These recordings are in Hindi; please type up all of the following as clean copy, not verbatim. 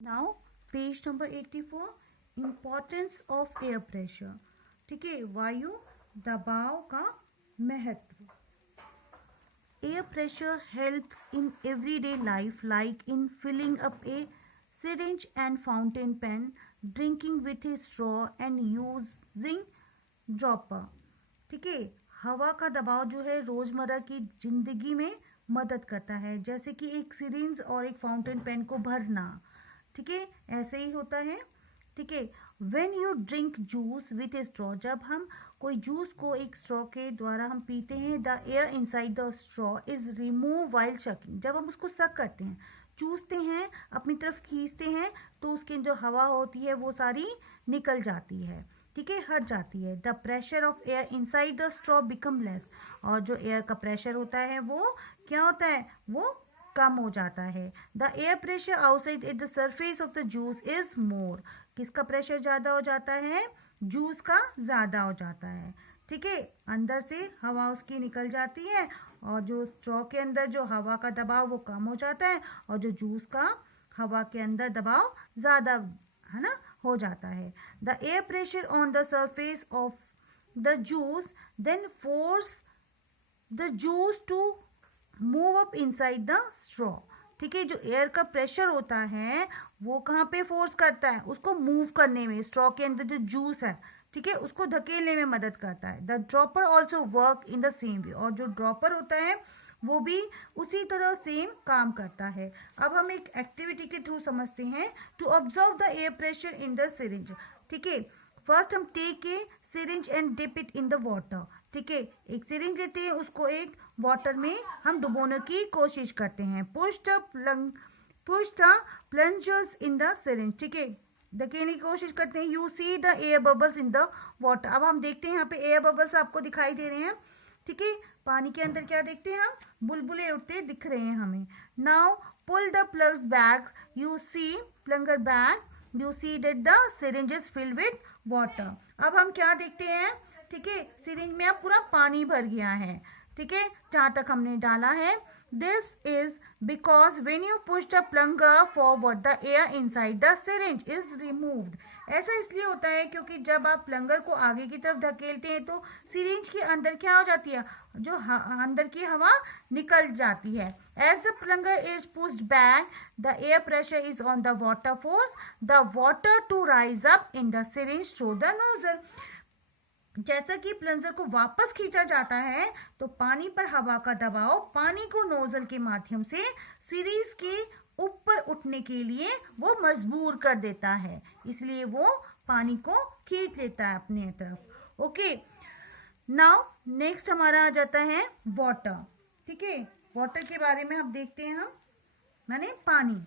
Now page number 84, importance of air pressure. ठीक है, वायु दबाव का महत्व। Air pressure helps in everyday life like in filling up a syringe and fountain pen, drinking with a straw and using dropper। ठीक है, हवा का दबाव जो है रोजमर्रा की जिंदगी में मदद करता है, जैसे कि एक सिरिंज और एक फाउंटेन पेन को भरना। ठीक है, ऐसे ही होता है। ठीक है, when you drink juice with A straw, जब हम कोई जूस को एक स्ट्रॉ के द्वारा हम पीते हैं, the air inside the straw is remove while sucking, जब हम उसको सक करते हैं, चूसते हैं, अपनी तरफ खींचते हैं, तो उसकी जो हवा होती है वो सारी निकल जाती है। ठीक है, हट जाती है। The pressure of air inside the straw become less, और जो एयर का प्रेशर होता है वो क्या होता है, वो कम हो जाता है। The air pressure outside at the surface of the juice is more, किसका प्रेशर ज़्यादा हो जाता है, जूस का ज़्यादा हो जाता है। ठीक है, अंदर से हवा उसकी निकल जाती है, और जो स्ट्रॉ के अंदर जो हवा का दबाव वो कम हो जाता है, और जो जूस का हवा के अंदर दबाव ज़्यादा है ना हो जाता है। The air pressure on the surface of the juice then force the juice to move up inside the straw. ठीक है, जो एयर का प्रेशर होता है वो कहाँ पे फोर्स करता है, उसको मूव करने में, स्ट्रॉ के अंदर जो जूस है, ठीक है, उसको धकेलने में मदद करता है। The dropper also work in the same way, और जो ड्रॉपर होता है वो भी उसी तरह सेम काम करता है। अब हम एक एक्टिविटी के थ्रू समझते हैं। To observe the air pressure in the syringe. ठीक है, फर्स्ट हम take a syringe and dip it in the water. ठीक है, एक सिरिंज लेते हैं, उसको एक वाटर में हम डुबोने की कोशिश करते हैं। Push the plungers in the syringe. ठीक है, धकेलने की कोशिश करते हैं। You see the air bubbles in the water. अब हम देखते हैं यहाँ पे एयर बबल्स आपको दिखाई दे रहे हैं। ठीक है, पानी के अंदर क्या देखते हैं हम, बुलबुले उठते दिख रहे हैं हमें। Now pull the plugs back, you see plunger back, you see that the syringe is filled with water. अब हम क्या देखते हैं, ठीक है, सिरिंज में अब पूरा पानी भर गया है। ठीक है, जहाँ तक हमने डाला है। This is because when you push the plunger forward the air inside the syringe is removed. ऐसा इसलिए होता है क्योंकि जब आप प्लंगर को आगे की तरफ धकेलते हैं तो सिरिंज के अंदर क्या हो जाती है, जो अंदर की हवा निकल जाती है। As the plunger is pushed back the air pressure is on the water force the water to rise up in the syringe through the nozzle. जैसा कि प्लंजर को वापस खींचा जाता है तो पानी पर हवा का दबाव पानी को नोजल के माध्यम से सिरिंज के ऊपर उठने के लिए वो मजबूर कर देता है, इसलिए वो पानी को खींच लेता है अपने तरफ। ओके, नाउ नेक्स्ट हमारा आ जाता है वाटर। ठीक है, वाटर के बारे में हम देखते हैं, हम माने पानी।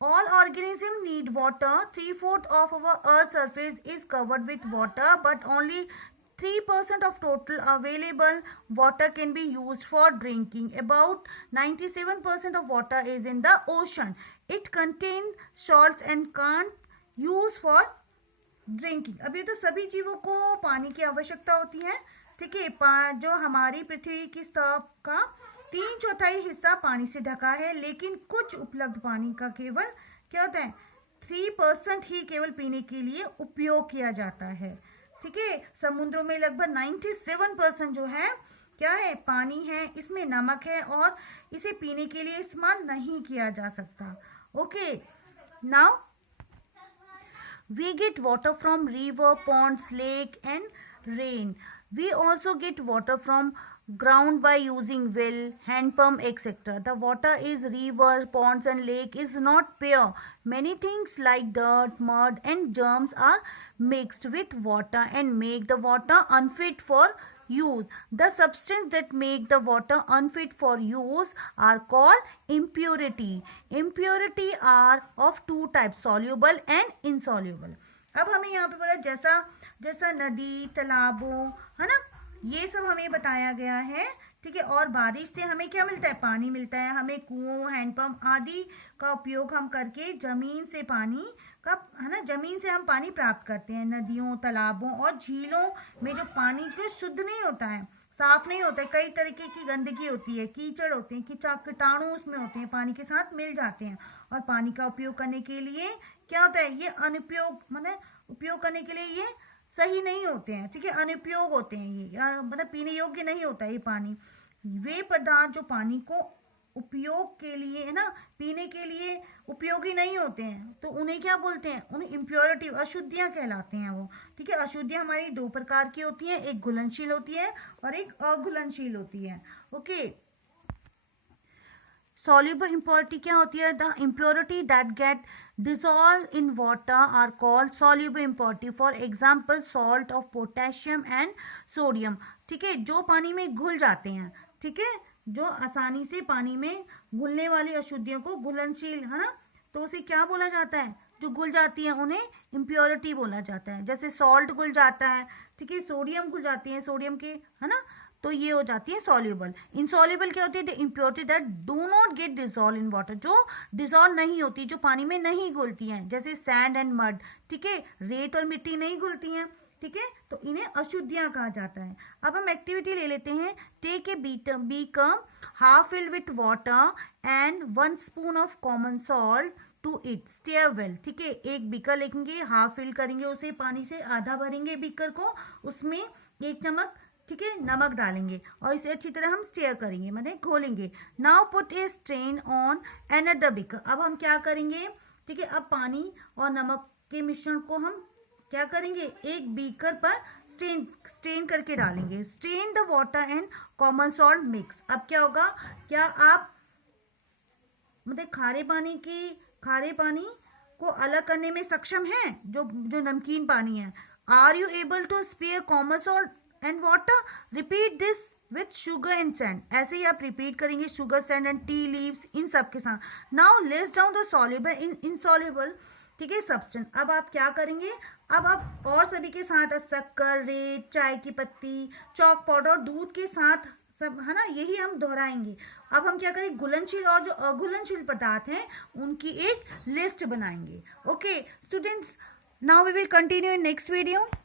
All organisms need water. 3/4 of our Earth's surface is covered with water, but only 3% of total available water can be used for drinking. About 97% of water is in the ocean. It contains salts and can't use for drinking. अब ये तो सभी जीवों को पानी की आवश्यकता होती है। ठीक है, जो हमारी पृथ्वी की सतह का 3/4 हिस्सा पानी से ढका है, लेकिन कुछ उपलब्ध पानी का केवल क्या होता है, 3% ही केवल पीने के लिए उपयोग किया जाता है। ठीक है, समुद्रों में लगभग 97% जो है क्या है, पानी है, इसमें नमक है और इसे पीने के लिए इस्तेमाल नहीं किया जा सकता। Okay, now we get water from river, ponds, lake and rain. We also get water from ground by using well, hand pump, etc. The water is river, ponds and lake is not pure. Many things like dirt, mud and germs are mixed with water and make the water unfit for use. The substance that make the water unfit for use are called impurity. Impurity are of two types, soluble and insoluble. अब हमें यहाँ पे बोला जैसा जैसा नदी, तालाबों, है ना, ये सब हमें बताया गया है। ठीक है, और बारिश से हमें क्या मिलता है, पानी मिलता है। हमें कुओं, हैंडपंप आदि का उपयोग हम करके जमीन से पानी का, है ना, जमीन से हम पानी प्राप्त करते हैं। नदियों, तालाबों और झीलों में जो पानी को शुद्ध नहीं होता है, साफ नहीं होता है, कई तरीके की गंदगी होती है, कीचड़ होते हैं, कीटाणु उसमें होते हैं, पानी के साथ मिल जाते हैं। और पानी का उपयोग करने के लिए क्या होता है, ये अनुपयोग मतलब उपयोग करने के लिए ये सही नहीं होते हैं, ठीक है, अनुपयोग होते हैं ये, मतलब पीने योग्य नहीं होता है ये पानी। वे पदार्थ जो पानी को उपयोग के लिए है ना, पीने के लिए उपयोगी नहीं होते हैं, तो उन्हें क्या बोलते हैं, उन्हें इम्प्योरिटी, अशुद्धियां कहलाते हैं वो, ठीक है। अशुद्धियां हमारी दो प्रकार की होती हैं, एक घुलनशील होती है और एक अघुलनशील होती है। ओके, soluble impurity क्या होती है, the impurity that get dissolved in water are called soluble impurity, for example salt of potassium and sodium, ठीक है, जो पानी में घुल जाते हैं, ठीक है, जो आसानी से पानी में घुलने वाली अशुद्धियों को घुलनशील, है ना, तो उसे क्या बोला जाता है, जो घुल जाती है उन्हें इम्प्योरिटी बोला जाता है। जैसे सॉल्ट घुल जाता है, ठीक है, सोडियम घुल जाती है, सोडियम के, है ना, तो ये हो जाती है सॉल्युबल। इनसॉल्युबल क्या होती है, the impurity that do not gate dissolve in water, जो डिजोल्व नहीं होती, जो पानी में नहीं घुलती हैं, जैसे सैंड एंड मड, ठीक है, रेत और मिट्टी नहीं घुलती हैं, ठीक है, तो इन्हें अशुद्धियां कहा जाता है। अब हम एक्टिविटी ले लेते हैं। Take a beaker half filled with water and 1 spoon of common salt to it, stir well, ठीक है, एक बीकर लेंगे, हाफ फिल करेंगे उसे पानी से, आधा भरेंगे बीकर को, उसमें 1 चम्मच, ठीक है, नमक डालेंगे और इसे अच्छी तरह हम स्टीयर करेंगे, माने घोलेंगे। Now put a strain on another beaker, अब हम क्या करेंगे, ठीक है, अब पानी और नमक के मिश्रण को हम क्या करेंगे, एक बीकर पर स्ट्रेन करके डालेंगे। Strain the water and common salt mix, अब क्या होगा, क्या आप मतलब खारे पानी को अलग करने में सक्षम हैं, जो नमकीन पानी है। Are you able to spare common salt and water, repeat this with sugar and sand, ऐसे ही आप रिपीट करेंगे sugar, sand and tea leaves, इन सब के साथ। Now list down the soluble in insoluble, ठीक है, सब्सटेंस। अब आप क्या करेंगे, अब आप और सभी के साथ शक्कर, रेत, चाय की पत्ती, चॉक पाउडर, दूध के साथ सब, है ना, यही हम दोहराएंगे। अब हम क्या करें, घुलनशील और जो अघुलनशील पदार्थ हैं उनकी एक लिस्ट बनाएंगे। Okay students, now we will continue in next video.